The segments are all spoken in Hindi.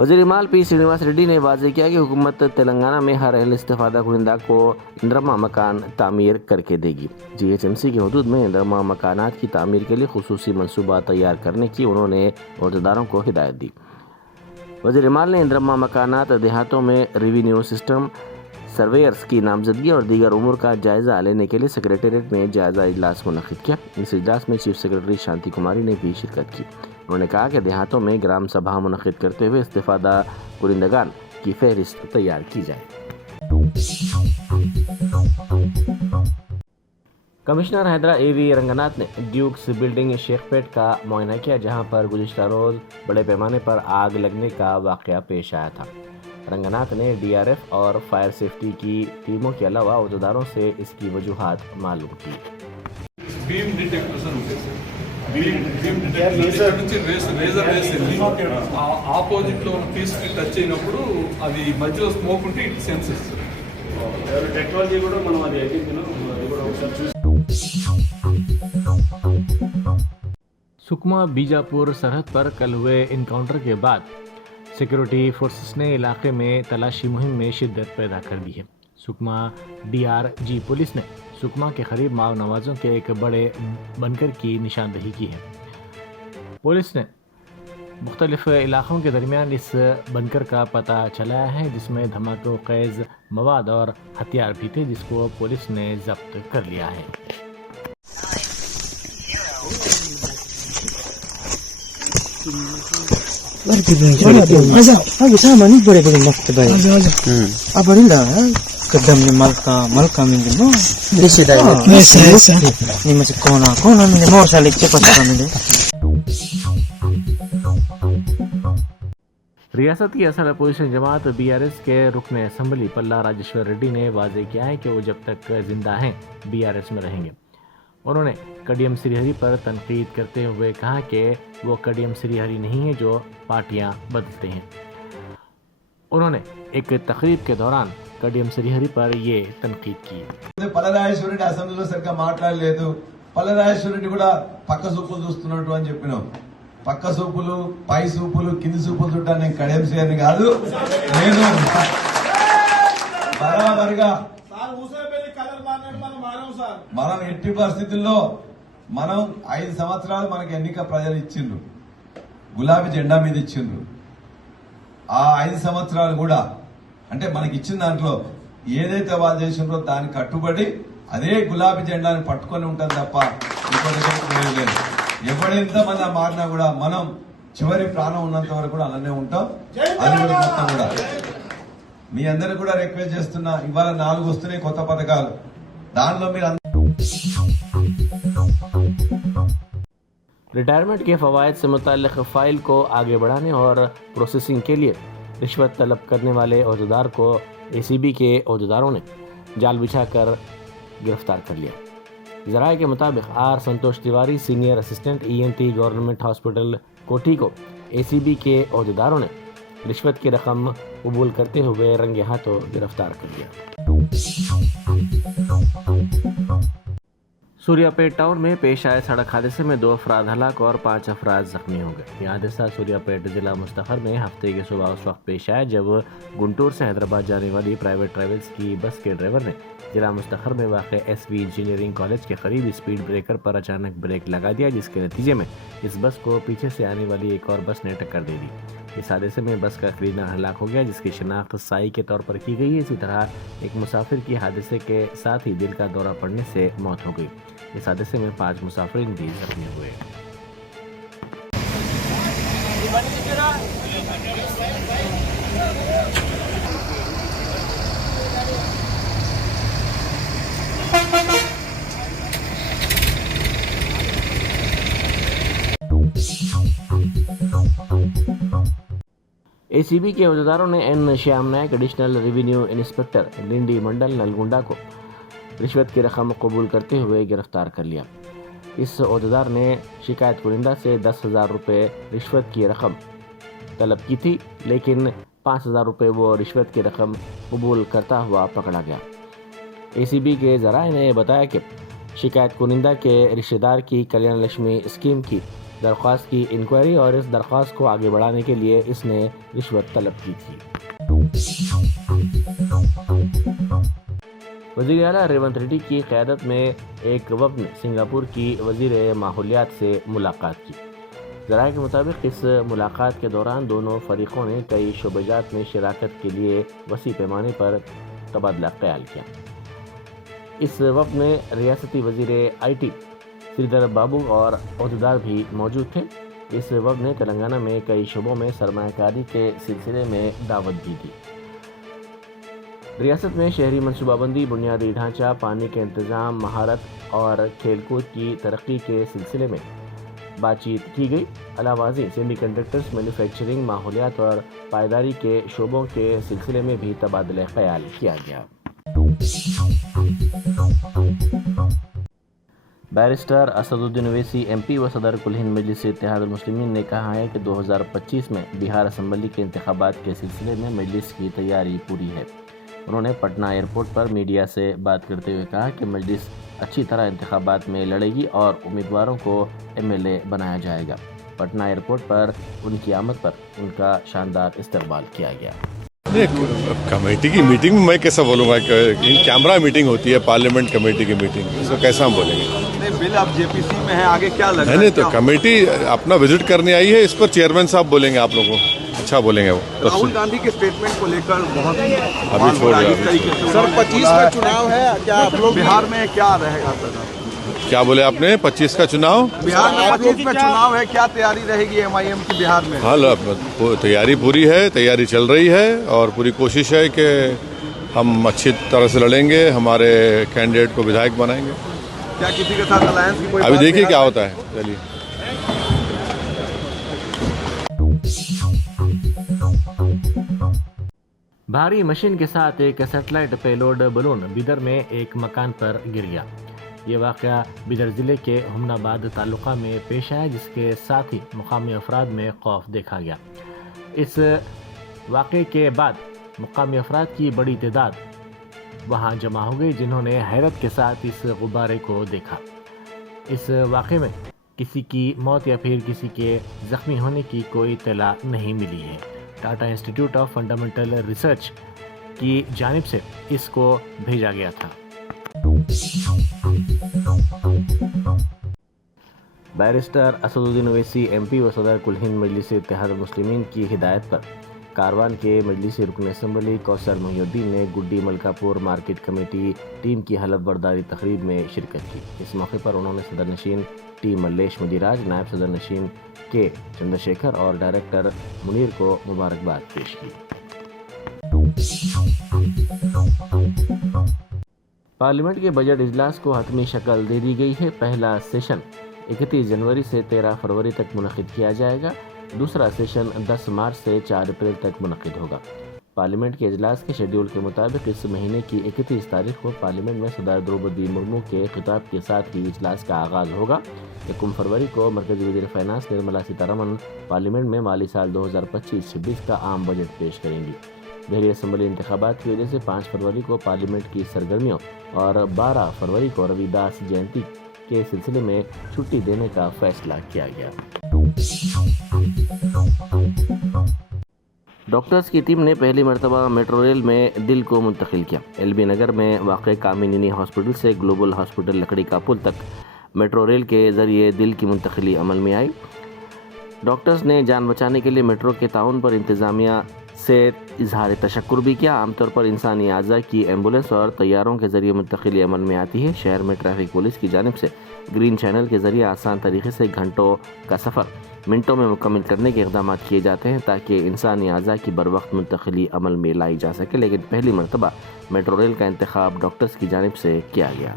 वज़ीर माल पी श्रीनिवास रेड्डी ने वाज़ेह किया कि हुकूमत तेलंगाना में हर अहल इस्तिफ़ादा कुनिंदा को इंदरमा मकान तामीर करके देगी। GHMC के हदूद में इंदरमा मकानात की तामीर के लिए खुसूसी मनसूबा तैयार करने की उन्होंने अहदेदारों को हिदायत दी। वज़ीर माल ने इंदरमा मकानात देहातों में रेवेन्यू सिस्टम सर्वेयर्स की नामजदगी और दीगर उमूर का जायज़ा लेने के लिए सेक्रेटेरिएट में जायज़ा इजलास मुनक़िद किया। इस इजलास में चीफ सेक्रेटरी शांति कुमारी ने भी शिरकत की। उन्होंने कहा कि देहातों में ग्राम सभा मुनक़िद करते हुए इस्तिफ़ादा कुरिंदगान की फहरिस्त तैयार की जाए। कमिश्नर हैदरा AV रंगनाथ ने ड्यूक्स बिल्डिंग शेखपेट का मुआयना किया, जहां पर गुज़िश्ता रोज़ बड़े पैमाने पर आग लगने का वाक़या पेश आया था। रंगनाथ ने DRF और फायर सेफ्टी की टीमों के अलावा अहदेदारों से इसकी वजूहात मालूम की। బీమ్ డిటెక్టర్స్ అని ఉంటాయి సార్. బీమ్ డిటెక్టర్ ఇక్కడ నుంచి రేజర్ వేసింది ఆపోజిట్ లో ఉన్న పీస్ కి టచ్ అయినప్పుడు అది మధ్యలో స్మోక్ ఉంటే ఇట్ సెన్సెస్ టెక్నాలజీ కూడా మనం అది అది కూడా ఒకసారి చూసి सुकमा बीजापुर सरहद पर कल हुए इनकाउंटर के बाद सिक्योरिटी फोर्सेस ने इलाके में तलाशी मुहिम में शिद्दत पैदा कर दी है। सुकमा DRG पुलिस ने सुकमा के करीब माव नवाजों के एक बड़े बनकर की निशानदही की है। पुलिस ने मुख्तलिफ इलाक़ों के दरमियान इस बनकर का पता चलाया है, जिसमें धमाके ख़ेज़ मवाद और हथियार भी थे, जिसको पुलिस ने जब्त कर लिया है। Saman bore bore makt bay. Abarinda kadam ni malka mingi no. Desi dai. Esa. Ni mas kona mingi mo salik ke pata mingi. रियासत की असल अपोजिशन जमात BRS के रुकन असम्बली पल्ला राजेश्वर रेड्डी ने वाज़ेह किया है कि वो जब तक जिंदा हैं BRS में रहेंगे। उन्होंने कडियम श्रीहरि पर तनकीद करते हुए कहा कि वो कडियम श्रीहरि नहीं है जो पार्टियां बदलते हैं। उन्होंने एक तकरीब के दौरान कडियम श्रीहरि पर ये तनकीद की। పల్లరాజేశ్వరరెడ్డి అసెంబ్లీలో సరిగ్గా మాట్లాడలేదు, పల్లరాజేశ్వరరెడ్డి కూడా పక్క సూపులు చూస్తున్నట్టు అని చెప్పినాం. పక్క సూపులు, పై సూపులు, కింది సూపులు చుట్టా నేను కడియం శ్రీహరిని కాదు, నేను బరాబరిగా మనం ఎట్టి పరిస్థితుల్లో మనం 5 సంవత్సరాలు మనకి ఎన్నిక ప్రజలు ఇచ్చిండ్రు, గులాబీ జెండా మీద ఇచ్చిండ్రు. ఆ 5 సంవత్సరాలు కూడా అంటే మనకి ఇచ్చిన దాంట్లో ఏదైతే వాళ్ళు చేసిండ్రో దానికి కట్టుబడి అదే గులాబీ జెండాని పట్టుకొని ఉంటాం తప్ప ఇంకోటి లేదు. ఎవడెంత మంది మారినా కూడా మనం చివరి ప్రాణం ఉన్నంత వరకు కూడా అలానే ఉంటాం. అది కూడా మొత్తం కూడా మీ అందరికి కూడా రిక్వెస్ట్ చేస్తున్నా, ఇవాళ 4 వస్తున్నాయి కొత్త పథకాలు, దానిలో మీరు रिटायरमेंट के फ़वाइद से मुतल्लिक़ फ़ाइल को आगे बढ़ाने और प्रोसेसिंग के लिए रिश्वत तलब करने वाले अहदेदार को ACB के अहदेदारों ने जाल बिछाकर गिरफ्तार कर लिया। ज़राए के मुताबिक R Santosh Tiwari senior assistant ENT government hospital Kothi को ACB के अहदेदारों ने रिश्वत की रकम कबूल करते हुए रंगे हाथों गिरफ्तार कर लिया। सूर्यापेट टाउन में पेश आए सड़क हादसे में 2 अफराद हलाक और 5 अफराद जख्मी हो गए। यह हादसा सूर्यापेट जिला मुस्तफर में हफ्ते के सुबह उस वक्त पेश आया जब गुंटूर से हैदराबाद जाने वाली प्राइवेट ट्रैवल्स की बस के ड्राइवर ने जिला मुस्तफर में वाक़ SV इंजीनियरिंग कॉलेज के करीब स्पीड ब्रेकर पर अचानक ब्रेक लगा दिया, जिसके नतीजे में इस बस को पीछे से आने वाली एक और बस ने टक्कर दे दी। इस हादसे में बस का क्लीनर हलाक हो गया, जिसकी शिनाख्त साई के तौर पर की गई है। इसी तरह एक मुसाफिर की हादसे के साथ ही दिल का दौरा पड़ने से मौत हो गई। इस हादसे में 5 मुसाफिर भी जख्मी हुए। ACB के अहदेदारों ने N श्याम नायक एडिशनल रेवेन्यू इंस्पेक्टर लिंडी मंडल नलगुंडा को रिश्वत की रकम कबूल करते हुए गिरफ्तार कर लिया। इस अहदेदार ने शिकायत कुनिंदा से 10,000 रुपये रिश्वत की रकम तलब की थी, लेकिन 5,000 रुपये वो रिश्वत की रकम कबूल करता हुआ पकड़ा गया। ACB के ज़राए ने बताया कि शिकायत कुनिंदा के रिश्तेदार की कल्याण लक्ष्मी स्कीम की दरख्वास्त की इंक्वायरी और इस दरख्वास्त को आगे बढ़ाने के लिए इसने रिश्वत तलब की थी। वज़ीर आला रेवंत रेड्डी की क़यादत में एक वफ़द ने सिंगापुर की वज़ीर माहौलियात से मुलाकात की। ज़राए के मुताबिक इस मुलाकात के दौरान दोनों फरीक़ों ने कई शोबेजात में शिराकत के लिए वसी पैमाने पर तबादला ख्याल किया। इस वफ़द में रियासती वज़ीर IT श्रीधर बाबू और अहदेदार भी मौजूद थे। इस वफ़द ने तेलंगाना में कई शोबों में सरमायाकारी के सिलसिले में दावत दी थी। रियासत में शहरी मनसूबाबंदी, बुनियादी ढांचा, पानी के इंतज़ाम, महारत और खेलकूद की तरक्की के सिलसिले में बातचीत की गई। अलावाज़ी सेमीकंडक्टर्स, मैन्युफैक्चरिंग, माहौलियात और पायदारी के शोबों के सिलसिले में भी तबादला ख्याल किया गया। बैरिस्टर असदुद्दीन ओवैसी MP व सदर कुल हिंद मजलिस इत्तेहादुल मुस्लिमीन ने कहा है कि 2025 में बिहार असम्बली के इंतखाबात के सिलसिले में मजलिस की तैयारी पूरी है। उन्होंने पटना एयरपोर्ट पर मीडिया से बात करते हुए कहा कि मजलिस अच्छी तरह इंतखाबात में लड़ेगी और उम्मीदवारों को MLA बनाया जाएगा। पटना एयरपोर्ट पर उनकी आमद पर उनका शानदार इस्तकबाल किया गया। कमेटी की मीटिंग में मैं कैसा बोलूँगा, कैमरा मीटिंग होती है, पार्लियामेंट कमेटी की मीटिंग, इसको कैसा हम बोलेंगे। बिल अब JPC में है, आगे क्या लग रहा है? नहीं तो कमेटी अपना विजिट करने आई है, इस पर चेयरमैन साहब बोलेंगे, आप लोगों को अच्छा बोलेंगे वो। राहुल गांधी के स्टेटमेंट को लेकर बहुत अभी छोड़ दिया। सर 25 का चुनाव है, क्या आप लोग बिहार में क्या रहेगा सर? क्या बोले आपने? 25 का चुनाव? बिहार में 25 में चुनाव है, क्या तैयारी रहेगी MIM की बिहार में? हाँ, तैयारी पूरी है, तैयारी चल रही है और पूरी कोशिश है कि हम अच्छी तरह से लड़ेंगे, हमारे कैंडिडेट को विधायक बनाएंगे। क्या किसी के साथ अलायंस की कोई अभी बात देखिए है? क्या होता है। चलिए। भारी मशीन के साथ एक सैटेलाइट पेलोड बलून बिदर में एक मकान पर गिर गया। ये वाक़या बिदर ज़िले के हुमनाबाद तालुका में पेश आया, जिसके साथ ही मुकामी अफराद में खौफ देखा गया। इस वाक़े के बाद मुकामी अफराद की बड़ी तादाद वहाँ जमा हो गई, जिन्होंने हैरत के साथ इस गुब्बारे को देखा। इस वाक़े में किसी की मौत या फिर किसी के ज़ख्मी होने की कोई इत्तला नहीं मिली है। Tata institute of fundamental research की जानिब से इसको भेजा गया था। बैरिस्टर असदुद्दीन ओवैसी MP व सदर कुल हिंद मजलिस इत्तेहादुल मुस्लिमीन की हिदायत पर कारवान के मजलिसी रुकन असम्बली कौसर मोहिउद्दीन ने गुड्डी मलकापुर मार्केट कमेटी टीम की हलफ बर्दारी तकरीब में शिरकत की। इस मौके पर उन्होंने सदर नशीन T मल्लेश मदिराज, नायब सदर नशीन K चंद्रशेखर और डायरेक्टर मुनीर को मुबारकबाद पेश की। पार्लियामेंट के बजट इजलास को हतमी शक्ल दे दी गई है। पहला सेशन 31 जनवरी से 13 फरवरी तक मुनक़िद किया जाएगा। दूसरा सेशन 10 मार्च से 4 अप्रैल तक मुनक़िद होगा। पार्लियामेंट के इजलास के शेड्यूल के मुताबिक इस महीने की 31 तारीख को पार्लियामेंट में सदर द्रौपदी मुर्मू के खिताब के साथ ही इजलास का आगाज़ होगा। 1 फरवरी को मरकज़ी वज़ीर फ़ाइनेंस निर्मला सीतारमन पार्लियामेंट में माली साल 2025-26 का आम बजट पेश करेंगी। दिल्ली असम्बली इंतखाबात की वजह से 5 फरवरी को पार्लियामेंट की सरगर्मियों और 12 फरवरी को रविदास जयंती के सिलसिले में छुट्टी देने का फैसला किया गया। डॉक्टर्स की टीम ने पहली मरतबा मेट्रो रेल में दिल को मुंतकिल किया। LB नगर में वाक़ कामिनी हॉस्पिटल से ग्लोबल हॉस्पिटल लकड़ी का पुल तक मेट्रो रेल के ज़रिए दिल की मुंतकिली अमल में आई। डॉक्टर्स ने जान बचाने के लिए मेट्रो के ताउन पर इंतज़ामिया से इजहार तशक्कुर भी किया। आमतौर पर इंसानी आज़ा की एम्बुलेंस और तैयारों के ज़रिए मुंतकिली अमल में आती है। शहर में ट्रैफिक पुलिस की जानिब से ग्रीन चैनल के ज़रिए आसान तरीके से घंटों का सफ़र मिनटों में मुकम्मल करने के इक़दाम किए जाते हैं ताकि इंसानी आज़ा की बर वक्त मुंतकिली अमल में लाई जा सके। लेकिन पहली मरतबा मेट्रो रेल का इंतखाब डॉक्टर्स की जानिब से किया गया।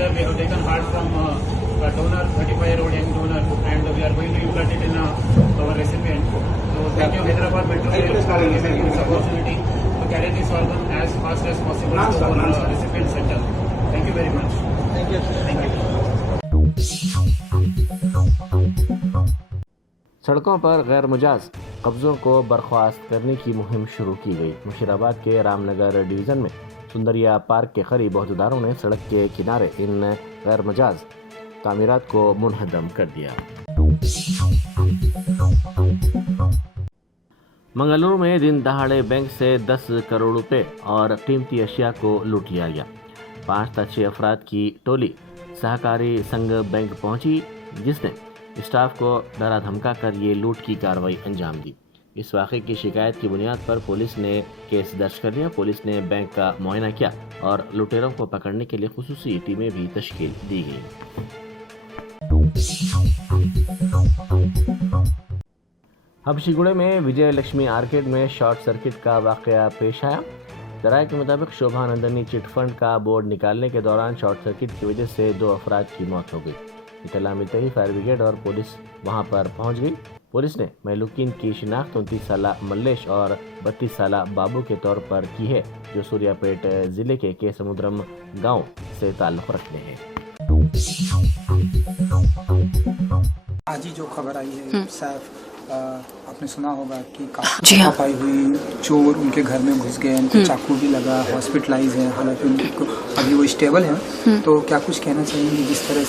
We have taken heart from a donor, 35-year-old young donor, and we are going to implant it in our recipient. So thank you Hyderabad Metro Rail for giving this opportunity to carry this organ as fast as possible to our recipient center. Thank you very much. Thank you. Thank you. सड़कों पर गैर मुजाज कब्ज़ों को बर्खास्त करने की मुहिम शुरू की गई। मुशीराबाद के रामनगर डिवीज़न में सुंदरिया पार्क के करीब अहदेदारों ने सड़क के किनारे इन गैर मुजाज तामीरात को मुनहदम कर दिया। मंगलुरु में दिन दहाड़े बैंक से 10 करोड़ रुपए और कीमती अशिया को लूट लिया गया। 5 से 6 अफराद की टोली सहकारी संघ बैंक पहुंची, जिसने स्टाफ को डरा धमका कर ये लूट की कार्रवाई अंजाम दी। इस वाक़े की शिकायत की बुनियाद पर पुलिस ने केस दर्ज कर लिया। पुलिस ने बैंक का मुआयना किया और लुटेरों को पकड़ने के लिए खुसूसी टीमें भी तश्कील दी गई। हबशीगुड़े में विजय लक्ष्मी आर्केड में शॉर्ट सर्किट का वाकया पेश आया। जराये के मुताबिक शोभानंदनी चिटफंड का बोर्ड निकालने के दौरान शॉर्ट सर्किट की वजह से 2 अफराद की मौत हो गई। इतला मिलते ही फायर ब्रिगेड और पुलिस वहां पर पहुंच गई। पुलिस ने महलूकीन की शिनाख्त 29 साला मल्लेश और 32 साला बाबू के तौर पर की है, जो सूर्यापेट जिले के समुद्रम गांव से ताल्लुक रखते हैं। आज ही जो खबर आई है सैफ, आपने सुना होगा कि काफी पाई हुई, चोर उनके घर में घुस गए, उनको चाकू भी लगा, हॉस्पिटलाइज है, हालांकि उनको अभी वो स्टेबल है। तो क्या कुछ कहना चाहेंगे जिस तरह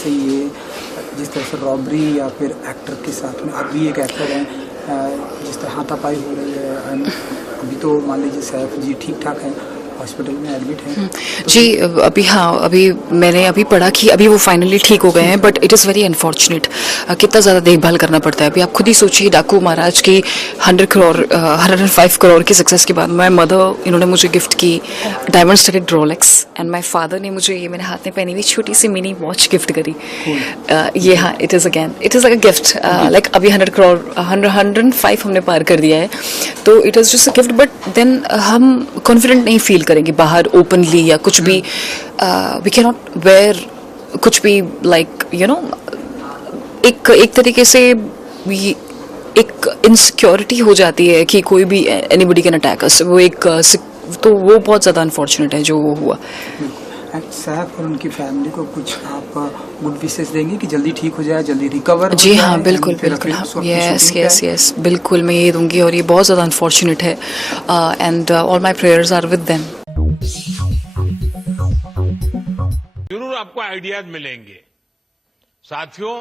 से रॉबरी या फिर एक्टर के साथ में, अभी एक एक्टर है, जिस तरह हाथापाई हो रही है, अभी तो मान लीजिए सैफ जी ठीक ठाक है, हॉस्पिटल में एडमिट है जी। अभी मैंने अभी पढ़ा कि अभी वो फाइनली ठीक हो गए हैं, but it is very unfortunate. कितना ज़्यादा देखभाल करना पड़ता है। अभी आप खुद ही सोचिए, डाकू महाराज की 105 करोड़ की सक्सेस के बाद माय मदर, इन्होंने मुझे गिफ्ट की diamond studded Rolex, and my father ने मुझे ये मेरे हाथ में पहनी हुई छोटी सी मिनी वॉच गिफ्ट करी। ये हाँ, it is like a gift. Like अभी 105 हमने पार कर दिया है, तो it is just a gift. But then हम कॉन्फिडेंट नहीं फील करेंगे बाहर ओपनली या कुछ भी। वी कैन नॉट वेयर कुछ भी, लाइक यू नो, एक तरीके से एक इनसिक्योरिटी हो जाती है कि कोई भी एनीबडी कैन अटैक अस। तो वो बहुत ज़्यादा अनफॉर्चुनेट है जो वो हुआ। सैफ और उनकी फैमिली को कुछ आप गुड विशेस देंगे कि जल्दी ठीक हो जाए, जल्दी रिकवर? जी हाँ, बिल्कुल बिल्कुल, यस बिल्कुल मैं ये दूंगी, और ये बहुत ज़्यादा अनफॉर्चुनेट है, and all my prayers are with them. जरूर आपको आइडियाज मिलेंगे। साथियों,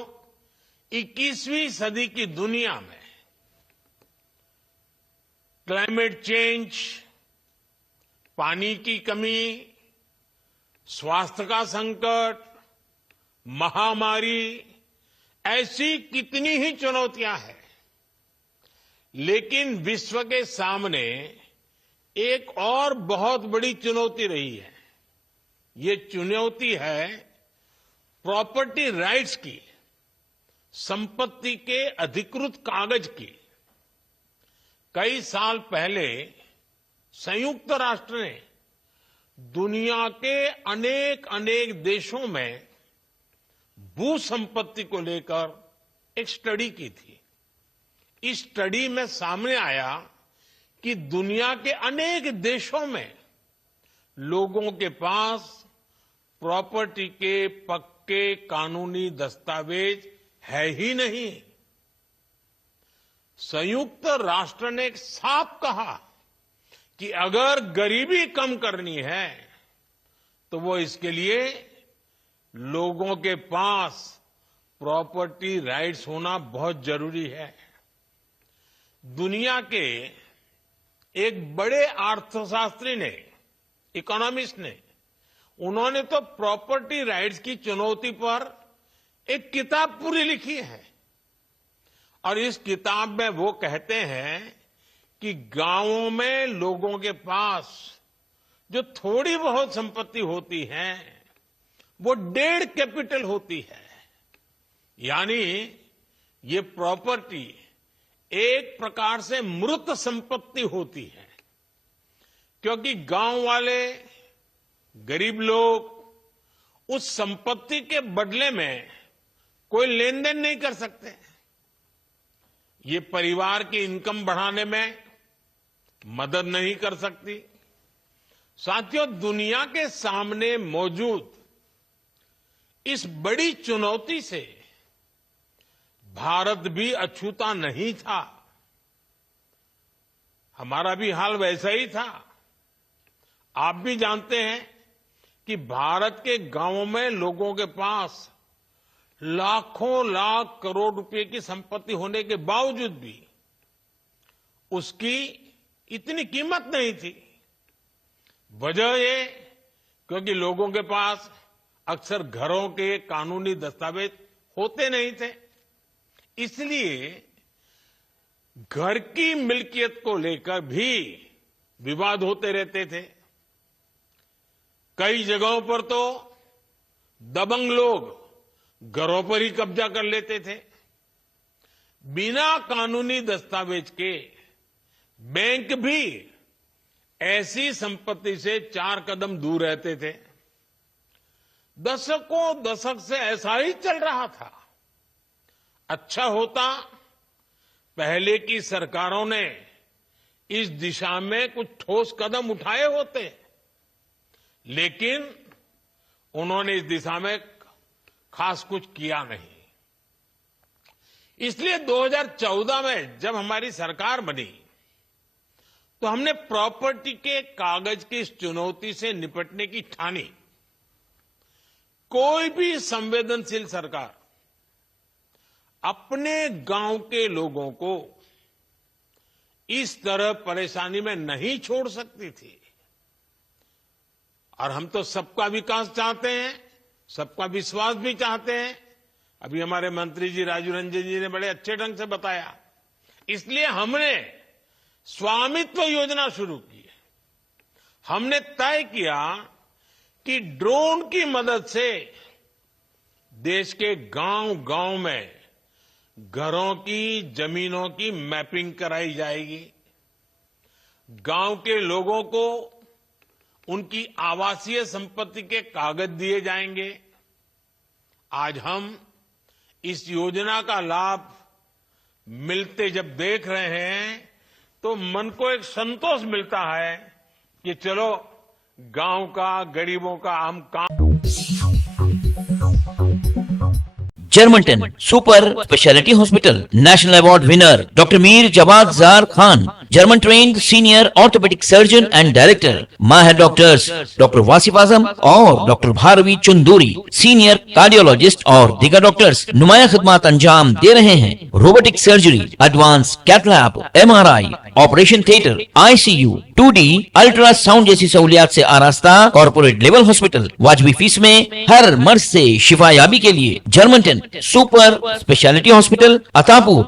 21वीं सदी की दुनिया में क्लाइमेट चेंज, पानी की कमी, स्वास्थ्य का संकट, महामारी, ऐसी कितनी ही चुनौतियां हैं, लेकिन विश्व के सामने एक और बहुत बड़ी चुनौती रही है। ये चुनौती है प्रॉपर्टी राइट्स की, संपत्ति के अधिकृत कागज की। कई साल पहले संयुक्त राष्ट्र ने दुनिया के अनेक देशों में भू संपत्ति को लेकर एक स्टडी की थी। इस स्टडी में सामने आया कि दुनिया के अनेक देशों में लोगों के पास प्रॉपर्टी के पक्के कानूनी दस्तावेज है ही नहीं। संयुक्त राष्ट्र ने साफ कहा कि अगर गरीबी कम करनी है तो वो इसके लिए लोगों के पास प्रॉपर्टी राइट्स होना बहुत जरूरी है। दुनिया के एक बड़े अर्थशास्त्री ने, इकोनॉमिस्ट ने, उन्होंने तो प्रॉपर्टी राइट्स की चुनौती पर एक किताब पूरी लिखी है, और इस किताब में वो कहते हैं कि गांवों में लोगों के पास जो थोड़ी बहुत संपत्ति होती है वो 1.5 कैपिटल होती है। यानी ये प्रॉपर्टी एक प्रकार से मृत संपत्ति होती है, क्योंकि गांव वाले गरीब लोग उस संपत्ति के बदले में कोई लेन देन नहीं कर सकते। ये परिवार की इनकम बढ़ाने में मदद नहीं कर सकती। साथियों, दुनिया के सामने मौजूद इस बड़ी चुनौती से भारत भी अछूता नहीं था। हमारा भी हाल वैसा ही था। आप भी जानते हैं कि भारत के गांवों में लोगों के पास लाखों लाख करोड़ रुपए की संपत्ति होने के बावजूद भी उसकी इतनी कीमत नहीं थी। वजह ये क्योंकि लोगों के पास अक्सर घरों के कानूनी दस्तावेज होते नहीं थे, इसलिए घर की मिल्कियत को लेकर भी विवाद होते रहते थे। कई जगहों पर तो दबंग लोग घरों पर ही कब्जा कर लेते थे। बिना कानूनी दस्तावेज के बैंक भी ऐसी संपत्ति से 4 कदम दूर रहते थे। दशक से ऐसा ही चल रहा था। अच्छा होता पहले की सरकारों ने इस दिशा में कुछ ठोस कदम उठाए होते, लेकिन उन्होंने इस दिशा में खास कुछ किया नहीं। इसलिए 2014 में जब हमारी सरकार बनी तो हमने प्रॉपर्टी के कागज की इस चुनौती से निपटने की ठानी। कोई भी संवेदनशील सरकार अपने गांव के लोगों को इस तरह परेशानी में नहीं छोड़ सकती थी। और हम तो सबका विकास चाहते हैं, सबका विश्वास भी चाहते हैं। अभी हमारे मंत्री जी राजू रंजन जी ने बड़े अच्छे ढंग से बताया। इसलिए हमने स्वामित्व योजना शुरू की। हमने तय किया कि ड्रोन की मदद से देश के गांव-गांव में घरों की, जमीनों की मैपिंग कराई जाएगी। गांव के लोगों को उनकी आवासीय संपत्ति के कागज दिए जाएंगे। आज हम इस योजना का लाभ मिलते जब देख रहे हैं तो मन को एक संतोष मिलता है कि चलो गांव का, गरीबों का हम काम। Germanten super speciality hospital national award winner doctor Mir Jawad Zar Khan, German trained senior orthopaedic surgeon and director, माहिर डॉक्टर्स डॉक्टर वासिफ आजम और doctor Bharvi Chunduri, senior cardiologist और दीगर डॉक्टर्स नुमाया खिदमत अंजाम दे रहे हैं। Robotic surgery, advance cath lab, MRI, operation theatre, ICU, 2D ultrasound जैसी सहूलियात से आरास्ता कॉर्पोरेट लेवल हॉस्पिटल। वाजबी फीस में हर मर्ज से शिफायाबी के लिए Germanton super speciality hospital, Attapur.